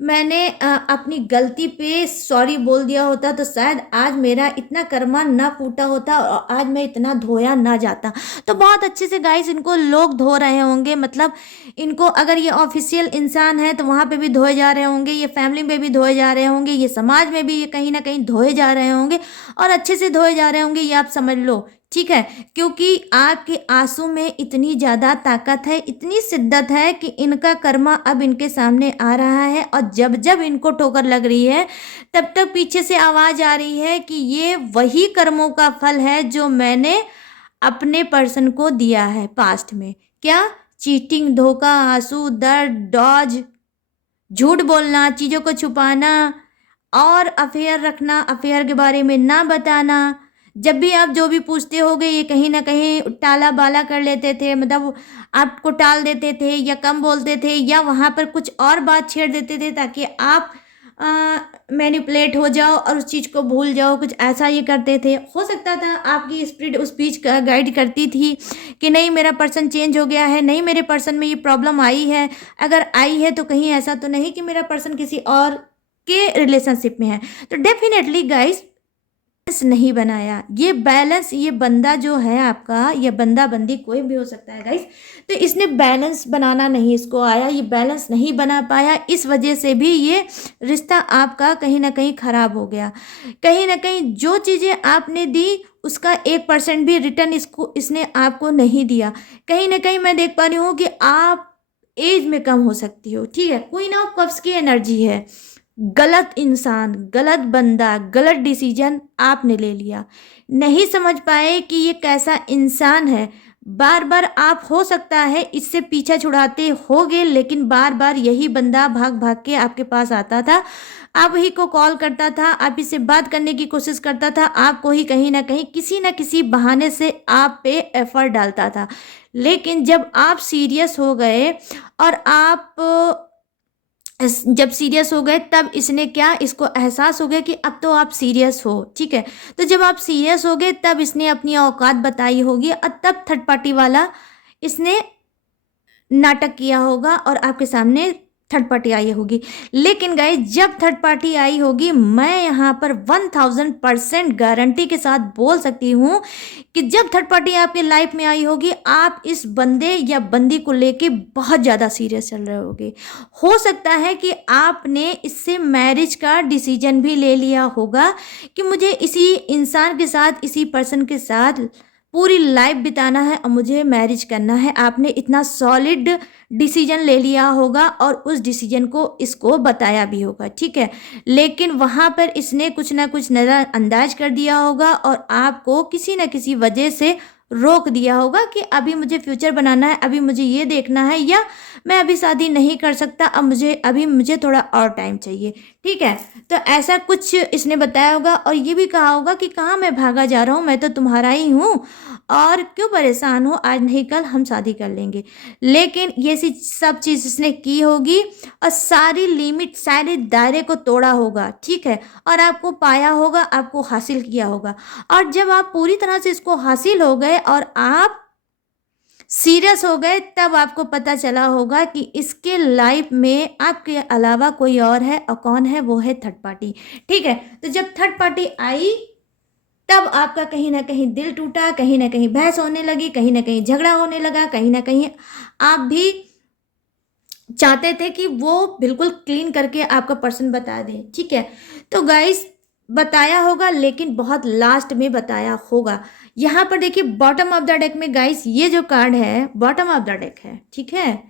मैंने अपनी गलती पे सॉरी बोल दिया होता, तो शायद आज मेरा इतना कर्मा ना फूटा होता और आज मैं इतना धोया ना जाता। तो बहुत अच्छे से गाइस इनको लोग धो रहे होंगे, मतलब इनको अगर ये ऑफिशियल इंसान है तो वहाँ पे भी धोए जा रहे होंगे, ये फैमिली में भी धोए जा रहे होंगे, ये समाज में भी ये कहीं ना कहीं धोए जा रहे होंगे और अच्छे से धोए जा रहे होंगे, ये आप समझ लो। ठीक है, क्योंकि आपके आंसू में इतनी ज़्यादा ताकत है, इतनी शिद्दत है कि इनका कर्मा अब इनके सामने आ रहा है और जब जब इनको ठोकर लग रही है तब तक पीछे से आवाज़ आ रही है कि ये वही कर्मों का फल है जो मैंने अपने पर्सन को दिया है पास्ट में। क्या? चीटिंग, धोखा, आंसू, दर्द, डॉज, झूठ बोलना, चीज़ों को छुपाना और अफेयर रखना, अफेयर के बारे में ना बताना। जब भी आप जो भी पूछते होगे ये कहीं ना कहीं टाला बाला कर लेते थे, मतलब आपको टाल देते थे या कम बोलते थे या वहाँ पर कुछ और बात छेड़ देते थे ताकि आप मैनिपुलेट हो जाओ और उस चीज़ को भूल जाओ, कुछ ऐसा ये करते थे। हो सकता था आपकी स्पिरिट उस बीच का गाइड करती थी कि नहीं मेरा पर्सन चेंज हो गया है, नहीं मेरे पर्सन में ये प्रॉब्लम आई है, अगर आई है तो कहीं ऐसा तो नहीं कि मेरा पर्सन किसी और के रिलेशनशिप में है। तो डेफिनेटली गाइस बैलेंस नहीं बनाया, ये बैलेंस, ये बंदा जो है आपका, ये बंदा बंदी कोई भी हो सकता है गाइस, तो इसने बैलेंस बनाना नहीं इसको आया, ये बैलेंस नहीं बना पाया, इस वजह से भी ये रिश्ता आपका कहीं ना कहीं खराब हो गया। कहीं ना कहीं जो चीज़ें आपने दी उसका 1% भी रिटर्न इसने आपको नहीं दिया। कहीं ना कहीं मैं देख पा रही हूँ कि आप एज में कम हो सकती हो। ठीक है, क्वीन ऑफ कप्स की एनर्जी है, गलत इंसान, गलत बंदा, गलत डिसीजन आपने ले लिया, नहीं समझ पाए कि ये कैसा इंसान है। बार बार आप हो सकता है इससे पीछा छुड़ाते होगे, लेकिन बार बार यही बंदा भाग भाग के आपके पास आता था, आप ही को कॉल करता था, आप इससे बात करने की कोशिश करता था, आपको ही कहीं ना किसी बहाने से आप पे एफर्ट डालता था। लेकिन जब आप सीरियस हो गए और आप जब सीरियस हो गए तब इसने क्या, इसको एहसास हो गया कि अब तो आप सीरियस हो। ठीक है, तो जब आप सीरियस हो गए तब इसने अपनी औकात बताई होगी और तब थर्ड पार्टी वाला इसने नाटक किया होगा और आपके सामने थर्ड पार्टी आई होगी। लेकिन गाइस जब थर्ड पार्टी आई होगी, मैं यहाँ पर 1000% गारंटी के साथ बोल सकती हूँ कि जब थर्ड पार्टी आपके लाइफ में आई होगी, आप इस बंदे या बंदी को लेके बहुत ज़्यादा सीरियस चल रहे होगे। हो सकता है कि आपने इससे मैरिज का डिसीजन भी ले लिया होगा कि मुझे इसी इंसान के साथ, इसी पर्सन के साथ पूरी लाइफ बिताना है और मुझे मैरिज करना है। आपने इतना सॉलिड डिसीजन ले लिया होगा और उस डिसीजन को इसको बताया भी होगा, ठीक है। लेकिन वहाँ पर इसने कुछ ना कुछ नज़रअंदाज कर दिया होगा और आपको किसी न किसी वजह से रोक दिया होगा कि अभी मुझे फ्यूचर बनाना है, अभी मुझे ये देखना है, या मैं अभी शादी नहीं कर सकता, अब मुझे थोड़ा और टाइम चाहिए, ठीक है। तो ऐसा कुछ इसने बताया होगा और ये भी कहा होगा कि कहाँ मैं भागा जा रहा हूँ, मैं तो तुम्हारा ही हूँ और क्यों परेशान हो, आज नहीं कल हम शादी कर लेंगे। लेकिन ये सब चीज़ इसने की होगी और सारी लिमिट, सारे दायरे को तोड़ा होगा, ठीक है, और आपको पाया होगा, आपको हासिल किया होगा। और जब आप पूरी तरह से इसको हासिल हो गए और आप सीरियस हो गए, तब आपको पता चला होगा कि इसके लाइफ में आपके अलावा कोई और है, और कौन है, वो है थर्ड पार्टी, ठीक है। तो जब थर्ड पार्टी आई, तब आपका कहीं ना कहीं दिल टूटा, कहीं ना कहीं बहस होने लगी, कहीं ना कहीं झगड़ा होने लगा, कहीं ना कहीं आप भी चाहते थे कि वो बिल्कुल क्लीन करके आपका पर्सन बता दें, ठीक है। तो गाइस बताया होगा, लेकिन बहुत लास्ट में बताया होगा। यहाँ पर देखिए बॉटम ऑफ द डेक में गाइस, ये जो कार्ड है बॉटम ऑफ द डेक है, ठीक है।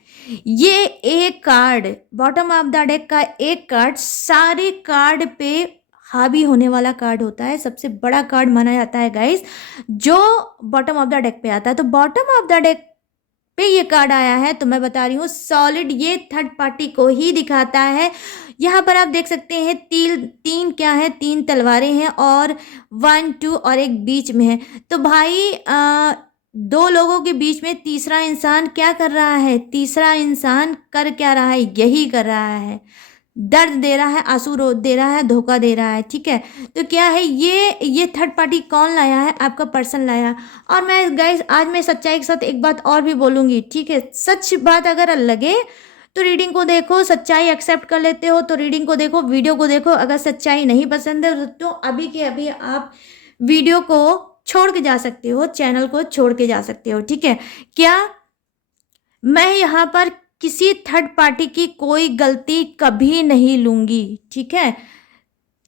ये एक card, bottom of the deck का एक कार्ड सारे कार्ड पे हावी होने वाला कार्ड होता है, सबसे बड़ा कार्ड माना जाता है गाइस जो बॉटम ऑफ द डेक पे आता है। तो बॉटम ऑफ द डेक पे ये कार्ड आया है, तो मैं बता रही हूँ सॉलिड ये थर्ड पार्टी को ही दिखाता है। यहाँ पर आप देख सकते हैं तीन क्या है, तीन तलवारें हैं और 1 2 और एक बीच में है। तो भाई दो लोगों के बीच में तीसरा इंसान क्या कर रहा है, तीसरा इंसान कर क्या रहा है, यही कर रहा है, दर्द दे रहा है, आंसू रो दे रहा है, धोखा दे रहा है, ठीक है। तो क्या है, ये थर्ड पार्टी कौन लाया है, आपका पर्सन लाया। और मैं गाइस आज मैं सच्चाई के साथ एक बात और भी बोलूँगी, ठीक है। सच बात अगर लगे तो रीडिंग को देखो, सच्चाई एक्सेप्ट कर लेते हो तो रीडिंग को देखो, वीडियो को देखो। अगर सच्चाई नहीं पसंद है तो अभी के अभी आप वीडियो को छोड़ के जा सकते हो, चैनल को छोड़ के जा सकते हो, ठीक है। क्या मैं यहाँ पर किसी थर्ड पार्टी की कोई गलती कभी नहीं लूँगी, ठीक है।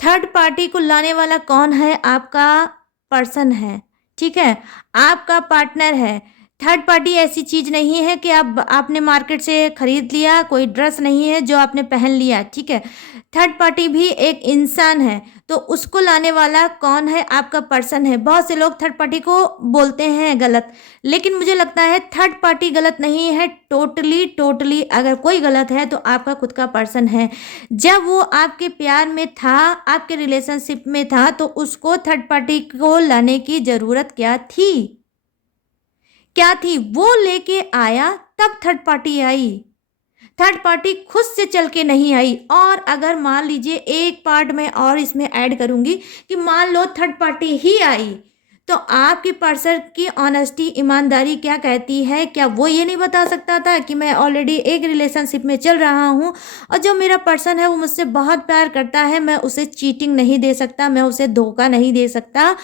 थर्ड पार्टी को लाने वाला कौन है, आपका पर्सन है, ठीक है, आपका पार्टनर है। थर्ड पार्टी ऐसी चीज़ नहीं है कि आपने मार्केट से खरीद लिया, कोई ड्रेस नहीं है जो आपने पहन लिया, ठीक है। थर्ड पार्टी भी एक इंसान है, तो उसको लाने वाला कौन है, आपका पर्सन है। बहुत से लोग थर्ड पार्टी को बोलते हैं गलत, लेकिन मुझे लगता है थर्ड पार्टी गलत नहीं है। टोटली अगर कोई गलत है तो आपका खुद का पर्सन है। जब वो आपके प्यार में था, आपके रिलेशनशिप में था, तो उसको थर्ड पार्टी को लाने की ज़रूरत क्या थी, क्या थी, वो लेके आया तब थर्ड पार्टी आई। थर्ड पार्टी खुद से चल के नहीं आई। और अगर मान लीजिए एक पार्ट में और इसमें ऐड करूंगी कि मान लो थर्ड पार्टी ही आई, तो आपकी पर्सन की ऑनेस्टी, ईमानदारी क्या कहती है, क्या वो ये नहीं बता सकता था कि मैं ऑलरेडी एक रिलेशनशिप में चल रहा हूँ और जो मेरा पर्सन है वो मुझसे बहुत प्यार करता है, मैं उसे चीटिंग नहीं दे सकता, मैं उसे धोखा नहीं दे सकता,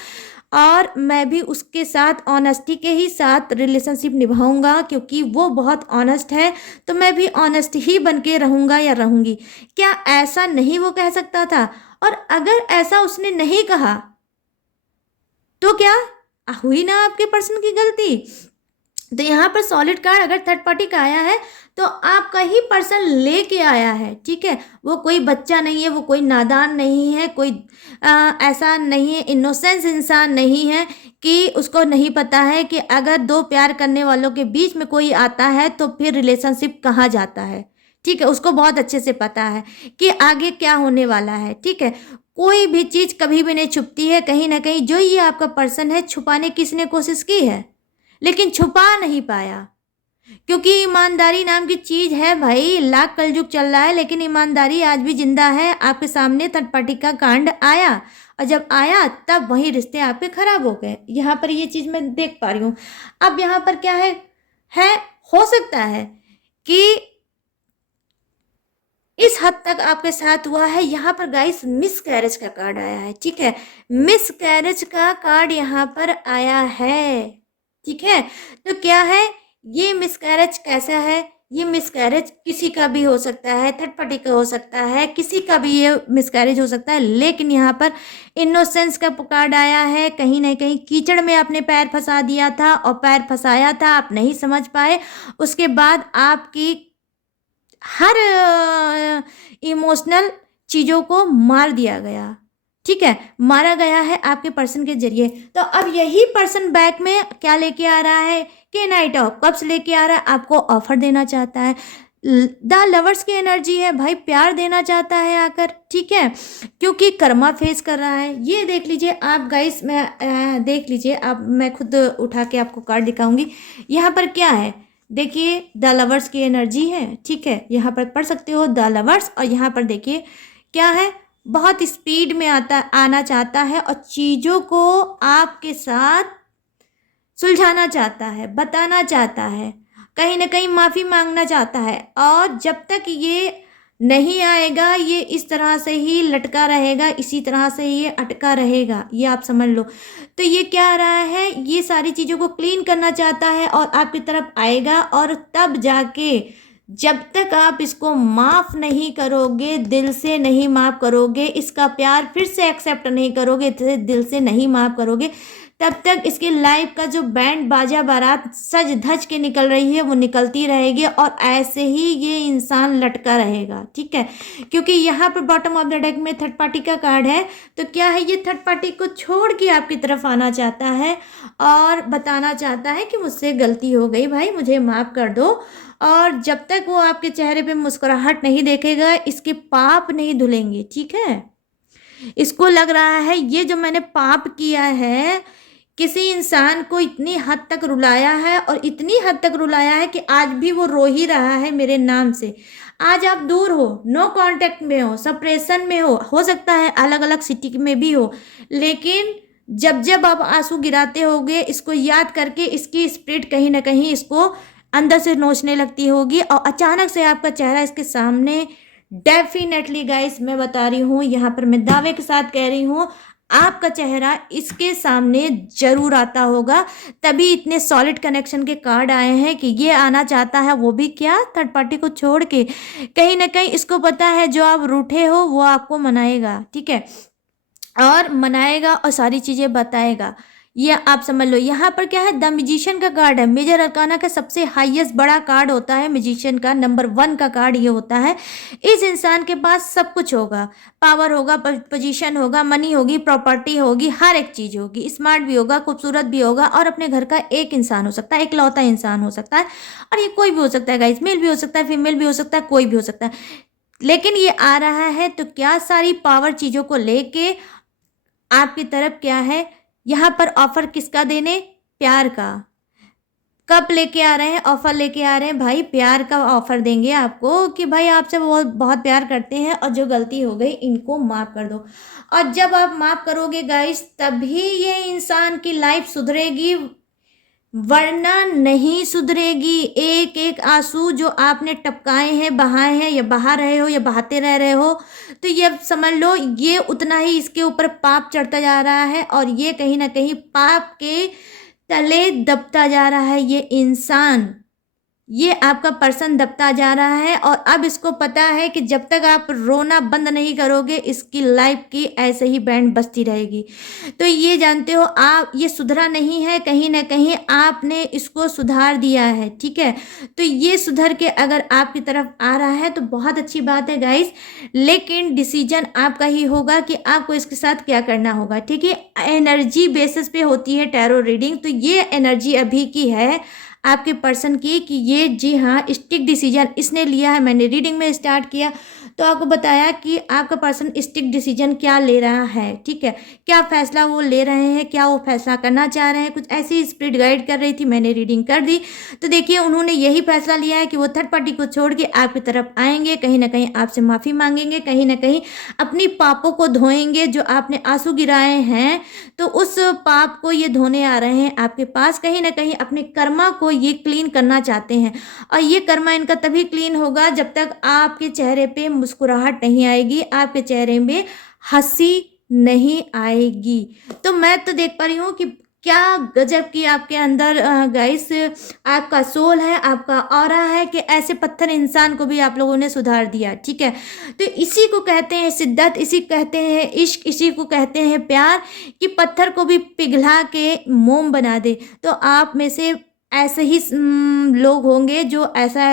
और मैं भी उसके साथ ऑनेस्टी के ही साथ रिलेशनशिप निभाऊंगा क्योंकि वो बहुत ऑनेस्ट है, तो मैं भी ऑनेस्ट ही बन के रहूँगा या रहूँगी। क्या ऐसा नहीं वो कह सकता था? और अगर ऐसा उसने नहीं कहा तो क्या हुई ना आपके पर्सन की गलती? तो यहाँ पर सॉलिड कार्ड अगर थर्ड पार्टी का आया है तो आपका ही पर्सन लेके आया है, ठीक है। वो कोई बच्चा नहीं है, वो कोई नादान नहीं है, कोई ऐसा नहीं है, इनोसेंस इंसान नहीं है कि उसको नहीं पता है कि अगर दो प्यार करने वालों के बीच में कोई आता है तो फिर रिलेशनशिप कहाँ जाता है, ठीक है। उसको बहुत अच्छे से पता है कि आगे क्या होने वाला है, ठीक है। कोई भी चीज़ कभी भी नहीं छुपती है, कहीं ना कहीं जो ये आपका पर्सन है छुपाने की इसने कोशिश की है लेकिन छुपा नहीं पाया, क्योंकि ईमानदारी नाम की चीज़ है भाई। लाख कलयुग चल रहा है लेकिन ईमानदारी आज भी जिंदा है। आपके सामने थर्ड पार्टी का कांड आया और जब आया तब वही रिश्ते आपके खराब हो गए। यहाँ पर ये चीज़ मैं देख पा रही हूँ। अब यहाँ पर क्या है हो सकता है कि इस हद तक आपके साथ हुआ है। यहाँ पर गाइस मिस कैरेज का कार्ड आया है, ठीक है, मिस कैरेज का कार्ड यहाँ पर आया है, ठीक है। तो क्या है ये मिस कैरेज, कैसा है ये मिस कैरेज? किसी का भी हो सकता है, थर्ड पार्टी का हो सकता है, किसी का भी ये मिस कैरेज हो सकता है, लेकिन यहाँ पर इनोसेंस का कार्ड आया है। कहीं ना कहीं कीचड़ में आपने पैर फंसा दिया था और पैर फंसाया था, आप नहीं समझ पाए, उसके बाद आपकी हर इमोशनल चीज़ों को मार दिया गया, ठीक है, मारा गया है आपके पर्सन के जरिए। तो अब यही पर्सन बैक में क्या लेके आ रहा है कि नाइट ऑफ कप्स लेके आ रहा है, आपको ऑफर देना चाहता है। द लवर्स की एनर्जी है भाई, प्यार देना चाहता है आकर, ठीक है, क्योंकि कर्मा फेस कर रहा है। ये देख लीजिए आप गाइस, मैं देख लीजिए आप, मैं खुद उठा के आपको कार्ड दिखाऊंगी। यहाँ पर क्या है देखिए, द लवर्स की एनर्जी है, ठीक है, यहाँ पर पढ़ सकते हो द लवर्स। और यहाँ पर देखिए क्या है, बहुत स्पीड में आना चाहता है और चीज़ों को आपके साथ सुलझाना चाहता है, बताना चाहता है, कहीं ना कहीं माफ़ी मांगना चाहता है। और जब तक ये नहीं आएगा ये इस तरह से ही लटका रहेगा, इसी तरह से ये अटका रहेगा, ये आप समझ लो। तो ये क्या आ रहा है, ये सारी चीज़ों को क्लीन करना चाहता है और आपकी तरफ आएगा। और तब जाके जब तक आप इसको माफ़ नहीं करोगे, दिल से नहीं माफ़ करोगे, इसका प्यार फिर से एक्सेप्ट नहीं करोगे, इसे दिल से नहीं माफ़ करोगे, तब तक इसकी लाइफ का जो बैंड बाजा बारात सज धज के निकल रही है वो निकलती रहेगी और ऐसे ही ये इंसान लटका रहेगा, ठीक है। क्योंकि यहाँ पर बॉटम ऑफ द डेक में थर्ड पार्टी का कार्ड है। तो क्या है, ये थर्ड पार्टी को छोड़ के आपकी तरफ आना चाहता है और बताना चाहता है कि मुझसे गलती हो गई भाई, मुझे माफ़ कर दो। और जब तक वो आपके चेहरे पे मुस्कुराहट नहीं देखेगा, इसके पाप नहीं धुलेंगे, ठीक है। इसको लग रहा है ये जो मैंने पाप किया है, किसी इंसान को इतनी हद तक रुलाया है और इतनी हद तक रुलाया है कि आज भी वो रो ही रहा है मेरे नाम से। आज आप दूर हो, नो कांटेक्ट में हो, सप्रेशन में हो सकता है अलग अलग सिटी में भी हो, लेकिन जब जब आप आंसू गिराते होगे इसको याद करके, इसकी स्पिरिट कहीं ना कहीं इसको अंदर से नोचने लगती होगी और अचानक से आपका चेहरा इसके सामने, डेफिनेटली गाइस मैं बता रही हूँ, यहाँ पर मैं दावे के साथ कह रही हूँ, आपका चेहरा इसके सामने जरूर आता होगा। तभी इतने सॉलिड कनेक्शन के कार्ड आए हैं कि ये आना चाहता है, वो भी क्या, थर्ड पार्टी को छोड़ के। कहीं ना कहीं इसको पता है जो आप रूठे हो वो आपको मनाएगा, ठीक है, और मनाएगा और सारी चीज़ें बताएगा, ये आप समझ लो। यहाँ पर क्या है, द म्यूजिशियन का कार्ड है। मेजर अरकाना का सबसे हाईएस्ट बड़ा कार्ड होता है म्यूजिशियन का, नंबर 1 का कार्ड ये होता है। इस इंसान के पास सब कुछ होगा, पावर होगा, पोजीशन होगा, मनी होगी, प्रॉपर्टी होगी, हर एक चीज़ होगी, स्मार्ट भी होगा, खूबसूरत भी होगा और अपने घर का एक इंसान हो सकता है, इकलौता इंसान हो सकता है। और ये कोई भी हो सकता है गाइस, मेल भी हो सकता है, फीमेल भी हो सकता है, कोई भी हो सकता है। लेकिन ये आ रहा है तो क्या सारी पावर चीज़ों को लेके आपकी तरफ क्या है, यहाँ पर ऑफर किसका देने, प्यार का। कब लेके आ रहे हैं ऑफर, लेके आ रहे हैं भाई प्यार का ऑफर देंगे आपको कि भाई आपसे वो बहुत प्यार करते हैं और जो गलती हो गई इनको माफ़ कर दो। और जब आप माफ़ करोगे गाइस तभी ये इंसान की लाइफ सुधरेगी, वरना नहीं सुधरेगी। एक एक आंसू जो आपने टपकाए हैं, बहाए हैं, या बहा रहे हो या बहाते रह रहे हो, तो ये समझ लो ये उतना ही इसके ऊपर पाप चढ़ता जा रहा है और ये कहीं ना कहीं पाप के तले दबता जा रहा है। ये इंसान, ये आपका पर्सन दबता जा रहा है और अब इसको पता है कि जब तक आप रोना बंद नहीं करोगे इसकी लाइफ की ऐसे ही बैंड बजती रहेगी। तो ये जानते हो आप, ये सुधरा नहीं है, कहीं ना कहीं आपने इसको सुधार दिया है, ठीक है। तो ये सुधर के अगर आपकी तरफ आ रहा है तो बहुत अच्छी बात है गाइस, लेकिन डिसीजन आपका ही होगा कि आपको इसके साथ क्या करना होगा, ठीक है। एनर्जी बेसिस पे होती है टैरो रीडिंग, तो ये एनर्जी अभी की है आपके पर्सन की कि ये जी हाँ स्टिक डिसीजन इसने लिया है। मैंने रीडिंग में स्टार्ट किया तो आपको बताया कि आपका पर्सन स्टिक डिसीजन क्या ले रहा है, ठीक है, क्या फैसला वो ले रहे हैं, क्या वो फैसला करना चाह रहे हैं, कुछ ऐसी स्पिरिट गाइड कर रही थी, मैंने रीडिंग कर दी। तो देखिए उन्होंने यही फैसला लिया है कि वो थर्ड पार्टी को छोड़ के आपकी तरफ आएंगे, कहीं ना कहीं आपसे माफ़ी मांगेंगे, कहीं ना कहीं अपनी पापों को धोएंगे, जो आपने आंसू गिराए हैं तो उस पाप को ये धोने आ रहे हैं आपके पास, कहीं ना कहीं अपने कर्मा को ये क्लीन करना चाहते हैं। और ये कर्मा इनका तभी क्लीन होगा जब तक आपके चेहरे पे मुस्कुराहट नहीं आएगी, आपके चेहरे में हंसी नहीं आएगी। तो मैं तो देख पा रही हूँ कि क्या गजब की आपके अंदर गाइस आपका सोल है, आपका ऑरा है कि ऐसे पत्थर इंसान को भी आप लोगों ने सुधार दिया। ठीक है, तो इसी को कहते हैं शिद्दत, इसी को कहते हैं इश्क, इसी को कहते हैं प्यार, कि पत्थर को भी पिघला के मोम बना दे। तो आप में से ऐसे ही लोग होंगे जो ऐसा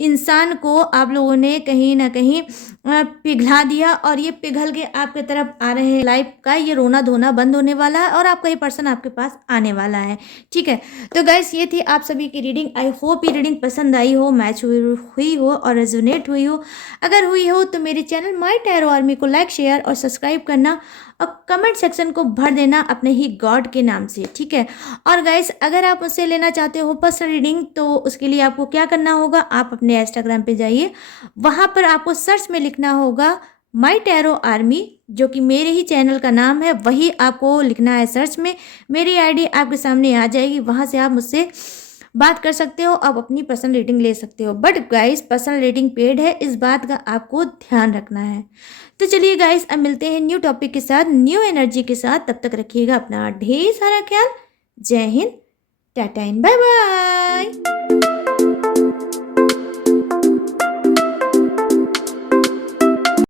इंसान को आप लोगों ने कहीं ना कहीं पिघला दिया, और ये पिघल के आपके तरफ आ रहे हैं। लाइफ का ये रोना धोना बंद होने वाला है और आपका ये पर्सन आपके पास आने वाला है। ठीक है, तो गाइस ये थी आप सभी की रीडिंग। आई होप ये रीडिंग पसंद आई हो, मैच हुई हो और रेजोनेट हुई हो। अगर हुई हो तो मेरे चैनल माय टैरो आर्मी को लाइक, शेयर और सब्सक्राइब करना, और कमेंट सेक्शन को भर देना अपने ही गॉड के नाम से। ठीक है, और गाइस अगर आप मुझसे लेना चाहते हो पर्सनल रीडिंग, तो उसके लिए आपको क्या करना होगा, आप अपने इंस्टाग्राम पे जाइए, वहाँ पर आपको सर्च में लिखना होगा माय टैरो आर्मी, जो कि मेरे ही चैनल का नाम है, वही आपको लिखना है सर्च में। मेरी आईडी आपके सामने आ जाएगी, वहाँ से आप मुझसे बात कर सकते हो, आप अपनी पर्सनल रीडिंग ले सकते हो। But guys personal reading paid है, इस बात का आपको ध्यान रखना है। तो चलिए गाइस अब मिलते हैं न्यू टॉपिक के साथ, न्यू एनर्जी के साथ। तब तक रखिएगा अपना ढेर सारा ख्याल। जय हिंद, टाटा एंड बाय बाय।